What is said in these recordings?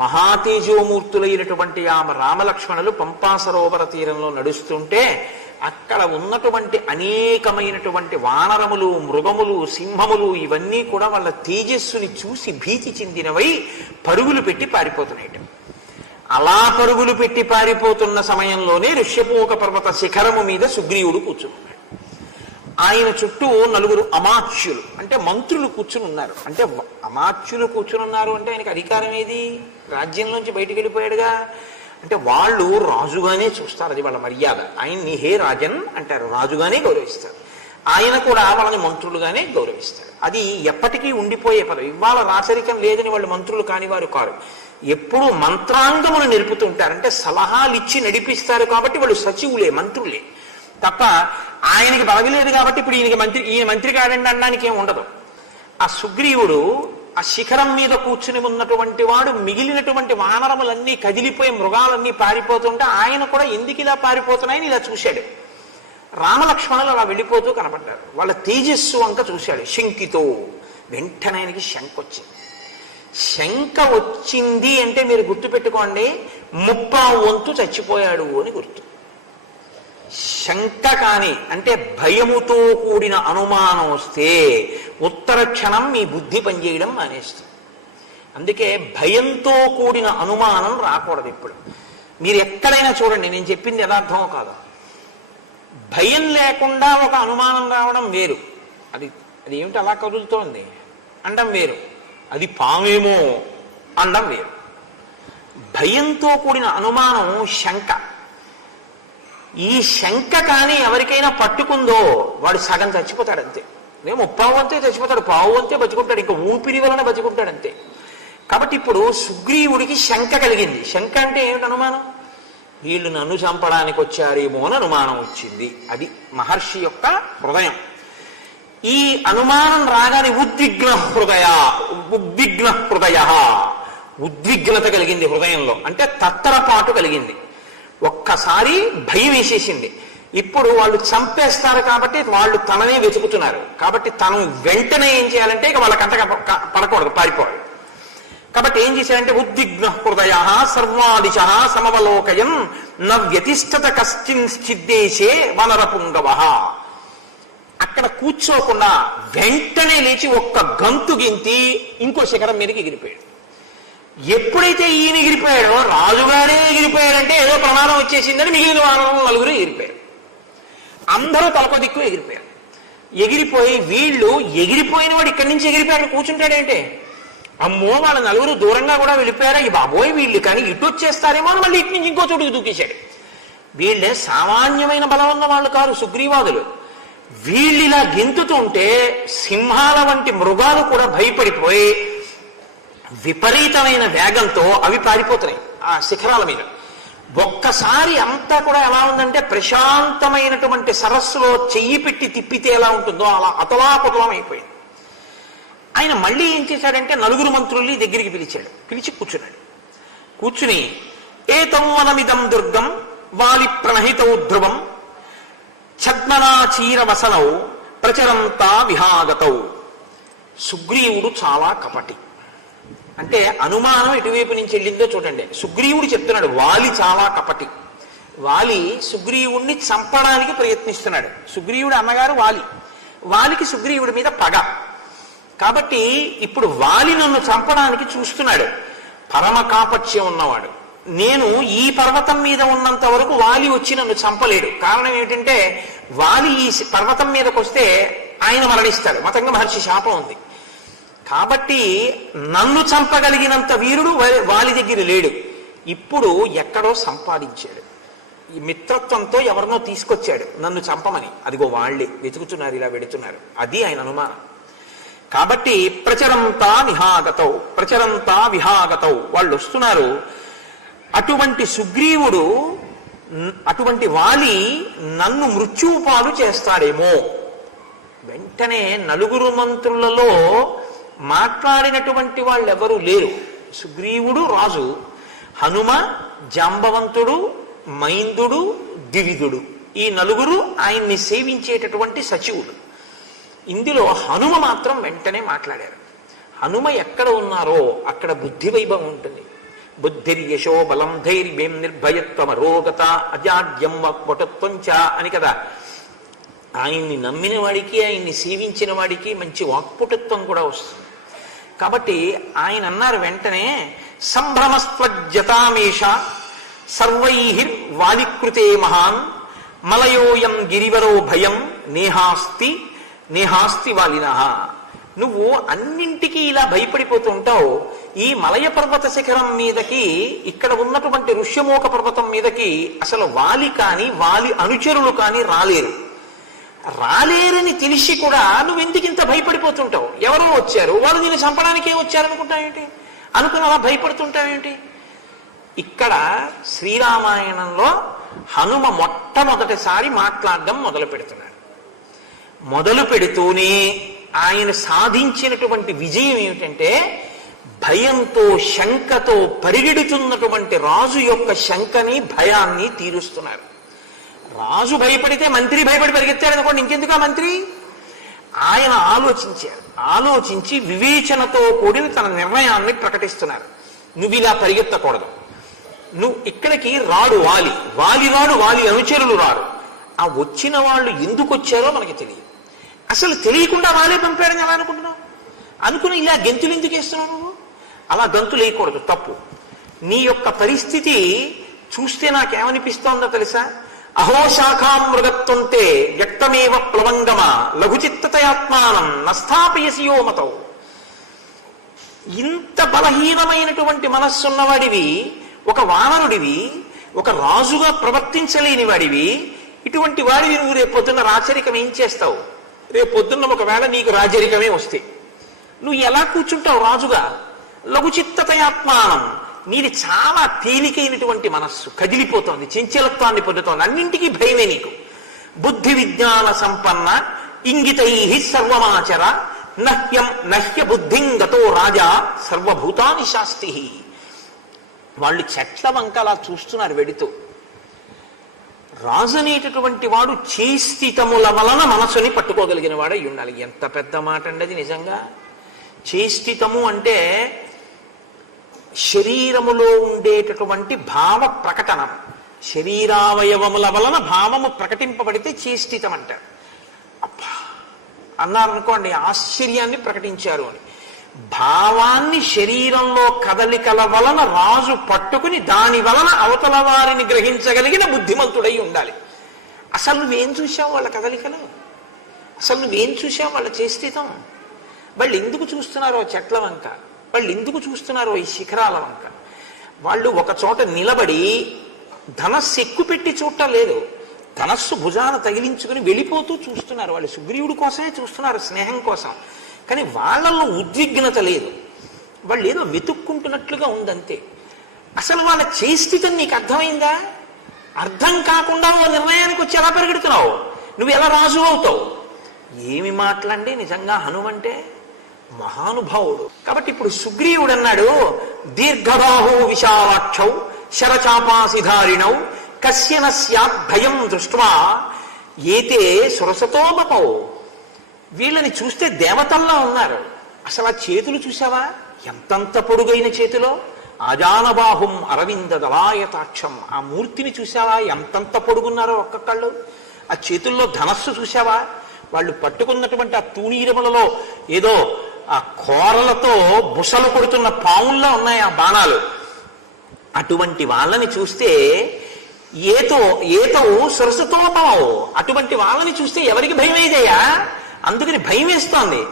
మహాతేజోమూర్తులైనటువంటి ఆమె రామలక్ష్మణులు పంపా సరోవర తీరంలో నడుస్తుంటే అక్కడ ఉన్నటువంటి అనేకమైనటువంటి వానరములు మృగములు సింహములు ఇవన్నీ కూడా వాళ్ళ తేజస్సుని చూసి భీతి చెందినవై పరుగులు పెట్టి పారిపోతున్నాయి అలా పరుగులు పెట్టి పారిపోతున్న సమయంలోనే ఋష్యపోక పర్వత శిఖరము మీద సుగ్రీవుడు కూర్చున్నాడు. ఆయన చుట్టూ నలుగురు అమాత్యులు. అంటే మంత్రులు కూర్చుని ఉన్నారు. అంటే అమాత్యులు కూర్చుని ఉన్నారు అంటే ఆయనకి అధికారం ఏది? రాజ్యంలోంచి బయటికి వెళ్ళిపోయాడుగా. అంటే వాళ్ళు రాజుగానే చూస్తారు. అది వాళ్ళ మర్యాద. ఆయన్ని హే రాజన్ అంటారు. రాజుగానే గౌరవిస్తారు. ఆయన కూడా వాళ్ళని మంత్రులుగానే గౌరవిస్తారు. అది ఎప్పటికీ ఉండిపోయే పదం. ఇవాళ రాచరికం లేదని వాళ్ళు మంత్రులు కాని వారు కారు. ఎప్పుడు మంత్రాంగమును నిలుపుతుంటారు అంటే సలహాలు ఇచ్చి నడిపిస్తారు కాబట్టి వాళ్ళు సచివులే మంత్రులే. తప్ప ఆయనకి పదవి లేదు కాబట్టి ఇప్పుడు ఈయనకి మంత్రి ఈయన మంత్రి కాడండి అనడానికి ఏం ఉండదు. ఆ సుగ్రీవుడు ఆ శిఖరం మీద కూర్చుని ఉన్నటువంటి వాడు మిగిలినటువంటి వానరములన్నీ కదిలిపోయి మృగాలన్నీ పారిపోతుంటే ఆయన కూడా ఎందుకు ఇలా పారిపోతున్నాయని ఇలా చూశాడు. రామలక్ష్మణులు అలా వెళ్ళిపోతూ కనపడ్డారు. వాళ్ళ తేజస్సు వంక చూశాడు. శంకితో వెంటనే ఆయనకి శంక వచ్చింది. శంక వచ్చింది అంటే మీరు గుర్తుపెట్టుకోండి ముప్పా వంతు చచ్చిపోయాడు అని గుర్తు. శంక కాని అంటే భయముతో కూడిన అనుమానం వస్తే ఉత్తర క్షణం మీ బుద్ధి పనిచేయడం మానేస్తుంది. అందుకే భయంతో కూడిన అనుమానం రాకూడదు ఇప్పుడు మీరు ఎక్కడైనా చూడండి నేను చెప్పింది యథార్థమో కాదు. భయం లేకుండా ఒక అనుమానం రావడం వేరు. అది అది ఏమిటి అలా కదులుతోంది? అండం వేరు. అది పామేమో అండం వేరు. భయంతో కూడిన అనుమానం శంక. ఈ శంక కానీ ఎవరికైనా పట్టుకుందో వాడు సగం చచ్చిపోతాడు అంతే నేను ముప్పావు అంతే చచ్చిపోతాడు పావు అంతే బతుకుంటాడు ఇంకా ఊపిరి వలన బతుకుంటాడు అంతే కాబట్టి ఇప్పుడు సుగ్రీవుడికి శంక కలిగింది. శంక అంటే ఏమిటి అనుమానం? వీళ్ళు నన్ను చంపడానికి వచ్చారేమో అని అనుమానం వచ్చింది. అది మహర్షి యొక్క హృదయం. ఈ అనుమానం రాగానే ఉద్విగ్న హృదయ ఉద్విగ్న హృదయ. ఉద్విగ్నత కలిగింది హృదయంలో. అంటే తత్తరపాటు కలిగింది. ఒక్కసారి భయం వేసేసింది. ఇప్పుడు వాళ్ళు చంపేస్తారు కాబట్టి వాళ్ళు తననే వెతుకుతున్నారు. కాబట్టి తను వెంటనే ఏం చేయాలంటే ఇక వాళ్ళకంతగా పడకూడదు పారిపోవాలి. కాబట్టి ఏం చేశాడంటే ఉద్విగ్న హృదయ సర్వాదిశ సమవలోకయం న వ్యతిష్టత కశ్చిన్చిద్దేశే వనరపుంగవ అక్కడ కూర్చోకుండా వెంటనే లేచి ఒక్క గంతు గింతి ఇంకో శిఖరం మీదకి ఎగిరిపోయాడు. ఎప్పుడైతే ఈయన ఎగిరిపోయాడో రాజుగారే ఎగిరిపోయాడంటే ఏదో ప్రమాదం వచ్చేసిందని మిగిలిన వానరులు నలుగురు ఎగిరిపోయారు. అందరూ తలప దిక్కు ఎగిరిపోయారు. ఎగిరిపోయి వీళ్ళు ఎగిరిపోయిన వాడు ఇక్కడి నుంచి ఎగిరిపోయాడు కూర్చుంటాడంటే? అమ్మో వాళ్ళ నలుగురు దూరంగా కూడా వెళ్ళిపోయారా? ఈ బాబోయ్ వీళ్ళు కానీ ఇటు వచ్చేస్తారేమో అని మళ్ళీ ఇటు నుంచి ఇంకో చోటుకు దూకేశాడు. వీళ్ళే సామాన్యమైన బలం ఉన్న వాళ్ళు కారు సుగ్రీవాదులు. వీళ్ళు ఇలా గెంతుతుంటే సింహాల వంటి మృగాలు కూడా భయపడిపోయి విపరీతమైన వేగంతో అవి పారిపోతున్నాయి ఆ శిఖరాల మీద. ఒక్కసారి అంతా కూడా ఎలా ఉందంటే ప్రశాంతమైనటువంటి సరస్సులో చెయ్యి పెట్టి తిప్పితే ఎలా ఉంటుందో అలా అతలాకుతలం అయిపోయింది. ఆయన మళ్ళీ ఏం చేశాడంటే నలుగురు మంత్రుల్ని దగ్గరికి పిలిచాడు. పిలిచి కూర్చున్నాడు. కూర్చుని ఏతం వనమిదం దుర్గం వాలి ప్రణహితౌ ధ్రువం ఛద్మనా చీర వసనౌ ప్రచరంతా విహాగతౌ. సుగ్రీవుడు చాలా కపటి. అంటే అనుమానం ఎటువైపు నుంచి వెళ్ళిందో చూడండి. సుగ్రీవుడు చెప్తున్నాడు వాలి చాలా కపటి. వాలి సుగ్రీవుణ్ణి చంపడానికి ప్రయత్నిస్తున్నాడు. సుగ్రీవుడు అన్నగారు వాలి. వాలికి సుగ్రీవుడి మీద పగ. కాబట్టి ఇప్పుడు వాలి నన్ను చంపడానికి చూస్తున్నాడు. పరమ కాపట్యం ఉన్నవాడు. నేను ఈ పర్వతం మీద ఉన్నంత వరకు వాలి వచ్చి నన్ను చంపలేడు. కారణం ఏమిటంటే వాలి ఈ పర్వతం మీదకి వస్తే ఆయన మరణిస్తాడు. మతంగ మహర్షి శాపం ఉంది. కాబట్టి నన్ను చంపగలిగినంత వీరుడు వాలి దగ్గర లేడు. ఇప్పుడు ఎక్కడో సంపాదించాడు. ఈ మిత్రత్వంతో ఎవరినో తీసుకొచ్చాడు. నన్ను చంపమని. అదిగో వాళ్ళే. వెతుకుతున్నారు ఇలా వెడుతున్నారు. అది ఆయన అనుమానం. కాబట్టి ప్రచరంతా విహాగతౌ ప్రచరంతా విహాగతౌ. వాళ్ళు వస్తున్నారు. అటువంటి సుగ్రీవుడు అటువంటి వాలి నన్ను మృత్యుపాలు చేస్తాడేమో. వెంటనే నలుగురు మంత్రులలో మాట్లాడినటువంటి వాళ్ళు ఎవరూ లేరు. సుగ్రీవుడు రాజు హనుమ జాంబవంతుడు మైందుడు ద్వివిధుడు ఈ నలుగురు ఆయన్ని సేవించేటటువంటి సచివులు. ఇందులో హనుమ మాత్రం వెంటనే మాట్లాడారు. హనుమ ఎక్కడ ఉన్నారో అక్కడ బుద్ధి వైభవం ఉంటుంది. బుద్ధిర్యశో బలం ధైర్యం నిర్భయత్వం రోగత అజాడ్యం వటుత్వం చ అని కదా. ఆయన్ని నమ్మిన వాడికి ఆయన్ని సేవించిన వాడికి మంచి వాక్పుటత్వం కూడా వస్తుంది. కాబట్టి ఆయన అన్నారు వెంటనే సంభ్రమస్త్వజతామేష సర్వై వాలికృతే మహాన్ మలయోయం గిరివరో భయం నేహాస్తి నేహాస్తి వాలిన. నువ్వు అన్నింటికీ ఇలా భయపడిపోతుంటావు ఈ మలయ పర్వత శిఖరం మీదకి ఇక్కడ ఉన్నటువంటి ఋష్యమోక పర్వతం మీదకి అసలు వాలి కాని వాలి అనుచరులు కాని రాలేరు. రాలేరని తెలిసి కూడా నువ్వు ఎందుకు ఇంత భయపడిపోతుంటావు? ఎవరో వచ్చారు. వాళ్ళు నేను చంపడానికే వచ్చారనుకుంటావేంటి? అనుకుని అలా భయపడుతుంటావేంటి? ఇక్కడ శ్రీరామాయణంలో హనుమ మొట్టమొదటిసారి మాట్లాడడం మొదలు పెడుతున్నాడు. మొదలు పెడుతూనే ఆయన సాధించినటువంటి విజయం ఏమిటంటే భయంతో శంకతో పరిగెడుతున్నటువంటి రాజు యొక్క శంకని భయాన్ని తీరుస్తున్నారు. రాజు భయపడితే మంత్రి భయపడి పరిగెత్తాడు అనుకోండి ఇంకెందుకు ఆ మంత్రి? ఆయన ఆలోచించారు ఆలోచించి వివేచనతో కూడిన తన నిర్ణయాన్ని ప్రకటిస్తున్నారు. నువ్వు ఇలా పరిగెత్తకూడదు. నువ్వు ఇక్కడికి రాడు వాలి. వాలి రాడు వాలి అనుచరులు రాడు ఆ వచ్చిన వాళ్ళు ఎందుకు వచ్చారో మనకి తెలియదు. అసలు తెలియకుండా వాలే పంపాడని ఎలా అనుకుంటున్నావు? అనుకుని ఇలా గెంతులు ఎందుకు వేస్తున్నావు నువ్వు? అలా గంతులు వేయకూడదు తప్పు. నీ యొక్క పరిస్థితి చూస్తే నాకేమనిపిస్తోందో తెలుసా? అహోశాఖాం మృగత్వంతే వ్యక్తమేవ ప్లవంగమ లఘుచిత్తతయాత్మానం నస్థాపయసి యోమతౌ ఇంత బలహీనమైనటువంటి మనస్సున్నవాడివి ఒక వానరుడివి ఒక రాజుగా ప్రవర్తించలేని వాడివి ఇటువంటి వాడివి నువ్వు రేపు పొద్దున్న రాచరికం ఏం చేస్తావు? రేపు పొద్దున్న ఒకవేళ నీకు రాజరికమే వస్తే. నువ్వు ఎలా కూర్చుంటావు రాజుగా? లఘుచిత్తతయాత్మానం. నీది చాలా తేలికైనటువంటి మనస్సు. కదిలిపోతోంది చంచలత్వాన్ని పొందుతోంది. అన్నింటికీ భయమే నీకు. బుద్ధి విజ్ఞాన సంపన్న ఇంగితై సర్వమాచర నహ్యం నహ్య బుద్ధిం గతో రాజా సర్వభూతాని శాస్తి వాళ్ళు చెట్ల వంకలా చూస్తున్నారు వెడితో. రాజు అనేటటువంటి వాడు చేస్థితముల వలన మనసుని పట్టుకోగలిగిన వాడై ఉండాలి. ఎంత పెద్ద మాట అండి అది నిజంగా. చేస్థితము అంటే శరీరములో ఉండేటటువంటి భావ ప్రకటన. శరీరావయవముల వలన భావము ప్రకటింపబడితే చేష్టితం అంటారు అబ్బా! అన్నారనుకోండి ఆశ్చర్యాన్ని ప్రకటించారు అని. భావాన్ని శరీరంలో కదలికల వలన రాజు పట్టుకుని దాని వలన అవతల వారిని గ్రహించగలిగిన బుద్ధిమంతుడై ఉండాలి. అసలు నువ్వేం చూసావు వాళ్ళ కదలికలు? అసలు నువ్వేం చూసావు వాళ్ళ చేస్థితం వాళ్ళు ఎందుకు చూస్తున్నారో చెట్ల వంక? వాళ్ళు ఎందుకు చూస్తున్నారో ఈ శిఖరాల వంక? వాళ్ళు ఒక చోట నిలబడి ధనస్సు ఎక్కువ పెట్టి చూడటం లేదు. ధనస్సు భుజాన తగిలించుకుని వెళ్ళిపోతూ చూస్తున్నారు. వాళ్ళు సుగ్రీవుడి కోసమే చూస్తున్నారు స్నేహం కోసం. కానీ వాళ్ళల్లో ఉద్విగ్నత లేదు. వాళ్ళు ఏదో వెతుక్కుంటున్నట్లుగా ఉందంతే. అసలు వాళ్ళ చేస్థితం నీకు అర్థమైందా? అర్థం కాకుండా ఓ నిర్ణయానికి వచ్చి ఎలా పరిగెడుతున్నావు? నువ్వు ఎలా రాజు అవుతావు? ఏమి మాట్లాడి నిజంగా హనుమంటే? మహానుభావుడు. కాబట్టి ఇప్పుడు సుగ్రీవుడు అన్నాడు దీర్ఘబాహు విశాలాక్షౌ శరచాపాసిధారిణౌ కశ్యన సత్ భయం దృష్ట్వా ఏతే సురసతోమపౌ. వీళ్ళని చూస్తే దేవతల్లా ఉన్నారు. అసలు ఆ చేతులు చూసావా ఎంతంత పొడుగైన చేతిలో? అజానబాహుం అరవింద దళాయతాక్షం. ఆ మూర్తిని చూసావా ఎంతంత పొడుగున్నారో ఒక్కొక్కళ్ళు ఆ చేతుల్లో ధనస్సు చూసావా వాళ్ళు పట్టుకున్నటువంటి ఆ తూణీరములలో ఏదో ఆ కోరలతో బుసలు కొడుతున్న పావుల్లో ఉన్నాయి ఆ బాణాలు. అటువంటి వాళ్ళని చూస్తే ఏతో ఏతవు సురసతోపమవు అటువంటి వాళ్ళని చూస్తే ఎవరికి భయం వేదయ్యా అందుకని భయం వేస్తోంది.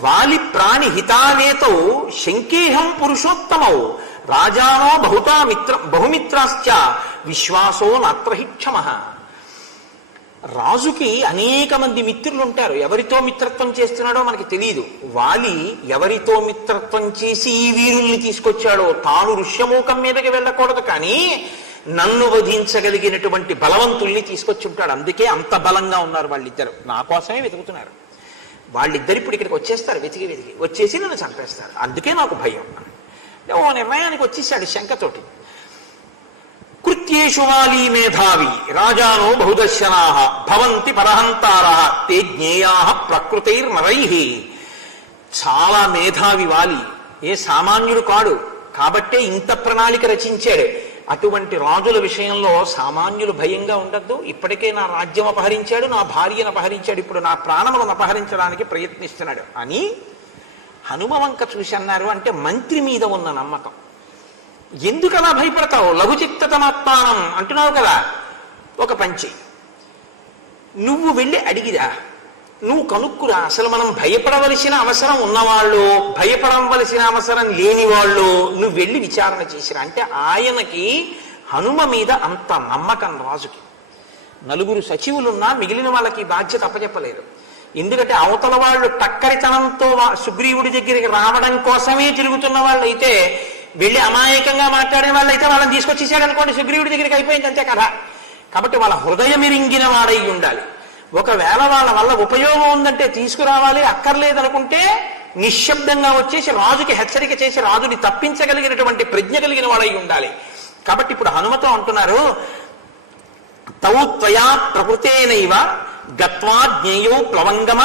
వాలి ప్రాణి హితానేతవు శంకేహం పురుషోత్తమవు రాజానో బహుతా మిత్ర బహుమిత్రాశ్చ. విశ్వాసో నత్రహిక్షమ రాజుకి అనేక మంది మిత్రులు ఉంటారు ఎవరితో మిత్రత్వం చేస్తున్నాడో మనకి తెలియదు వాలి ఎవరితో మిత్రత్వం చేసి ఈ వీరుల్ని తీసుకొచ్చాడో తాను ఋష్యమూకం మీదకి వెళ్ళకూడదు కానీ నన్ను వధించగలిగినటువంటి బలవంతుల్ని తీసుకొచ్చి ఉంటాడు అందుకే అంత బలంగా ఉన్నారు వాళ్ళిద్దరు. నా కోసమే వెతుకుతున్నారు. వాళ్ళిద్దరు ఇప్పుడు ఇక్కడికి వచ్చేస్తారు వెతికి వెతికి. వచ్చేసి నన్ను చంపేస్తారు. అందుకే నాకు భయం. ఓ నిర్ణయానికి వచ్చేసాడు శంకతోటి కృత్యేషు వాలీ మేధావి రాజానో బహుదర్శనా భవంతి పరహంతార తే జ్ఞేయా ప్రకృతైర్నరై చాలా మేధావి వాలి. ఏ సామాన్యుడు కాడు. కాబట్టే ఇంత ప్రణాళిక రచించాడు. అటువంటి రాజుల విషయంలో సామాన్యులు భయంగా ఉండద్దు. ఇప్పటికే నా రాజ్యం అపహరించాడు నా భార్యను అపహరించాడు. ఇప్పుడు నా ప్రాణములను అపహరించడానికి ప్రయత్నిస్తున్నాడు. అని హనుమవంక చూసి అన్నారు. అంటే మంత్రి మీద ఉన్న నమ్మకం. ఎందుకు అలా భయపడతావు? లఘు చిత్తతమాత్మానం అంటున్నావు కదా. ఒక పంచి. నువ్వు వెళ్ళి అడిగిరా. నువ్వు కనుక్కురా. అసలు మనం భయపడవలసిన అవసరం ఉన్నవాళ్ళు భయపడవలసిన అవసరం లేని వాళ్ళు నువ్వు వెళ్ళి విచారణ చేసిరా. అంటే ఆయనకి హనుమ మీద అంత నమ్మకం రాజుకి. నలుగురు సచివులున్నా మిగిలిన వాళ్ళకి బాధ్యత అప్పచెప్పలేదు. ఎందుకంటే అవతల వాళ్ళు టక్కరితనంతో వా- సుగ్రీవుడి దగ్గరికి రావడం కోసమే తిరుగుతున్న వాళ్ళు అయితే వెళ్ళి అమాయకంగా మాట్లాడే వాళ్ళు అయితే వాళ్ళని తీసుకొచ్చేసాడు అనుకోండి సుగ్రీవుడి దగ్గరికి అయిపోయింది అంతే కదా కాబట్టి వాళ్ళ హృదయం ఇరింగిన వాడై ఉండాలి. ఒకవేళ వాళ్ళ వల్ల ఉపయోగం ఉందంటే తీసుకురావాలి అక్కర్లేదనుకుంటే నిశ్శబ్దంగా వచ్చేసి రాజుకి హెచ్చరిక చేసి రాజుని తప్పించగలిగినటువంటి ప్రజ్ఞ కలిగిన వాడై ఉండాలి. కాబట్టి ఇప్పుడు హనుమతో అంటున్నారు తౌ త్వయా ప్రకృతేనైవ గత్వా జ్ఞేయో ప్లవంగమ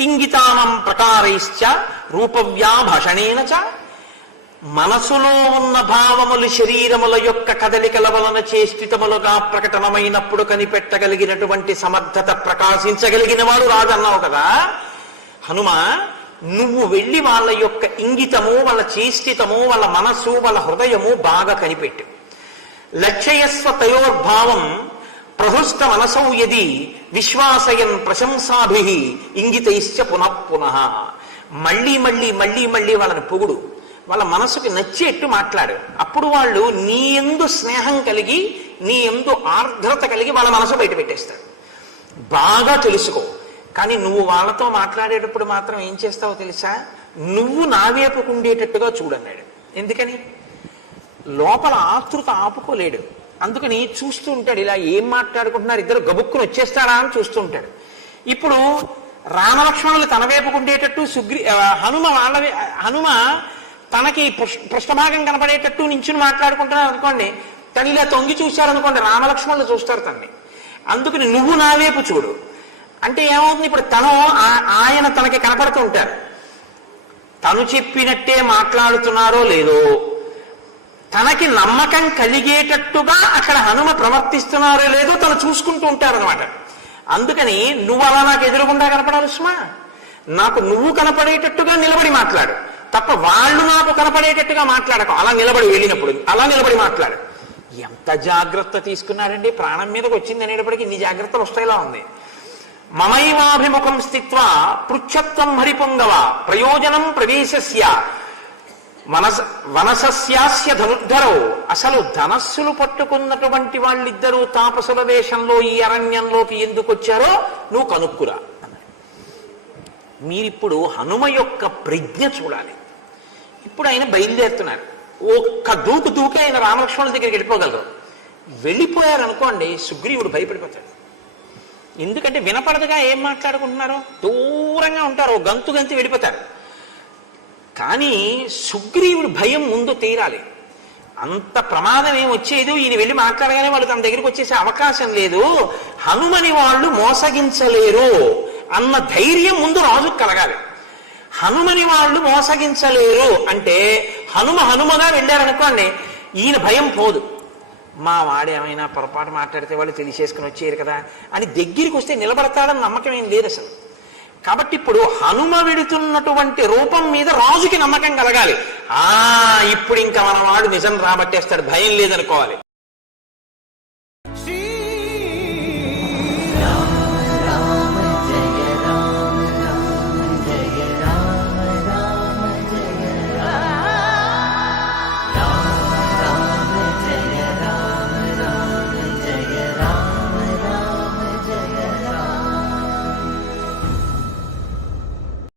ఇంగితానం ప్రకారైశ్చ రూపవ్యాభషణేన చ మనసులో ఉన్న భావములు శరీరముల యొక్క కదలికల వలన చేష్టితములుగా ప్రకటనమైనప్పుడు కనిపెట్టగలిగినటువంటి సమర్థత ప్రకాశించగలిగిన వాడు రాజన్నావు కదా. హనుమ నువ్వు వెళ్ళి వాళ్ళ యొక్క ఇంగితము వాళ్ళ చేష్టితము వాళ్ళ మనస్సు వాళ్ళ హృదయము బాగా కనిపెట్టు. లక్ష్యస్వ తయోర్భావం ప్రహృష్ట మనసౌ యది విశ్వాసయన్ ప్రశంసాభి ఇంగితైశ్చ పునః పునః. మళ్ళీ మళ్ళీ మళ్ళీ మళ్ళీ వాళ్ళని పొగుడు. వాళ్ళ మనసుకి నచ్చేట్టు మాట్లాడు. అప్పుడు వాళ్ళు నీ ఎందు స్నేహం కలిగి నీ ఎందు ఆర్ద్రత కలిగి వాళ్ళ మనసు బయట పెట్టేస్తారు. బాగా తెలుసుకో. కానీ నువ్వు వాళ్ళతో మాట్లాడేటప్పుడు మాత్రం ఏం చేస్తావో తెలుసా? నువ్వు నా వైపుకు ఉండేటట్టుగా చూడన్నాడు. ఎందుకని? లోపల ఆతృత ఆపుకోలేడు. అందుకని చూస్తూ ఉంటాడు ఇలా ఏం మాట్లాడుకుంటున్నారు? ఇద్దరు గబుక్కుని వచ్చేస్తారా అని చూస్తూ ఉంటాడు. ఇప్పుడు రామలక్ష్మణులు తన వైపుకు ఉండేటట్టు సుగ్రీ హనుమ వాళ్ళ హనుమ తనకి పృష్ఠభాగం కనపడేటట్టు నించుని మాట్లాడుకుంటున్నారు అనుకోండి తను ఇలా తొంగి చూశారనుకోండి రామలక్ష్మణులు చూస్తారు తన్ని. అందుకని నువ్వు నా వైపు చూడు. అంటే ఏమవుతుంది? ఇప్పుడు తను ఆ- ఆయన తనకి కనపడుతూ ఉంటారు. తను చెప్పినట్టే మాట్లాడుతున్నారో లేదో తనకి నమ్మకం కలిగేటట్టుగా అక్కడ హనుమ ప్రవర్తిస్తున్నారో లేదో తను చూసుకుంటూ ఉంటారనమాట అందుకని నువ్వు అలా నాకు ఎదురుగుండా కనపడాలి సుమా? నాకు నువ్వు కనపడేటట్టుగా నిలబడి మాట్లాడు. తప్ప వాళ్ళు నాకు కనపడేటట్టుగా మాట్లాడకు. అలా నిలబడి వెళ్ళినప్పుడు అలా నిలబడి మాట్లాడు. ఎంత జాగ్రత్త తీసుకున్నారండి? ప్రాణం మీదకి వచ్చింది అనేటప్పటికీ ఇన్ని జాగ్రత్తలు వస్తాయిలా ఉంది. మమైవాభిముఖం స్థిత్వా పృచ్ఛత్వం హరిపొంగవ ప్రయోజనం ప్రవేశస్య. వనస వనసస్యాస్య ధనుర్ధరో. అసలు ధనస్సులు పట్టుకున్నటువంటి వాళ్ళిద్దరూ తాపసుల వేషంలో ఈ అరణ్యంలోకి ఎందుకు వచ్చారో నువ్వు కనుక్కురా. మీరిప్పుడు హనుమ యొక్క ప్రజ్ఞ చూడాలి. ఇప్పుడు ఆయన బయలుదేరుతున్నారు. ఒక్క దూకు దూకి ఆయన రామలక్ష్మణుల దగ్గరికి వెళ్ళిపోగలరు. వెళ్ళిపోయారనుకోండి సుగ్రీవుడు భయపడిపోతాడు. ఎందుకంటే వినపడదుగా ఏం మాట్లాడుకుంటున్నారో? దూరంగా ఉంటారు గంతు గంతి వెళ్ళిపోతారు. కానీ సుగ్రీవుడు భయం ముందు తీరాలి. అంత ప్రమాదం ఏం వచ్చేది ఈయన వెళ్ళి మాట్లాడగానే వాళ్ళు తన దగ్గరికి వచ్చేసే అవకాశం లేదు. హనుమని వాళ్ళు మోసగించలేరు అన్న ధైర్యం ముందు రాజుకు కలగాలి. హనుమని వాళ్ళు మోసగించలేరు అంటే హనుమ హనుమగా వెళ్ళారనుకోండి ఈయన భయం పోదు. మా వాడు ఏమైనా పొరపాటు మాట్లాడితే వాళ్ళు తెలిసేసుకుని వచ్చేయరు కదా అని దగ్గరికి వస్తే నిలబడతాడని నమ్మకం ఏం లేదు అసలు. కాబట్టి ఇప్పుడు హనుమ వెడుతున్నటువంటి రూపం మీద రాజుకి నమ్మకం కలగాలి. ఆ ఇప్పుడు ఇంకా మన వాడు నిజం రాబట్టేస్తాడు భయం లేదనుకోవాలి.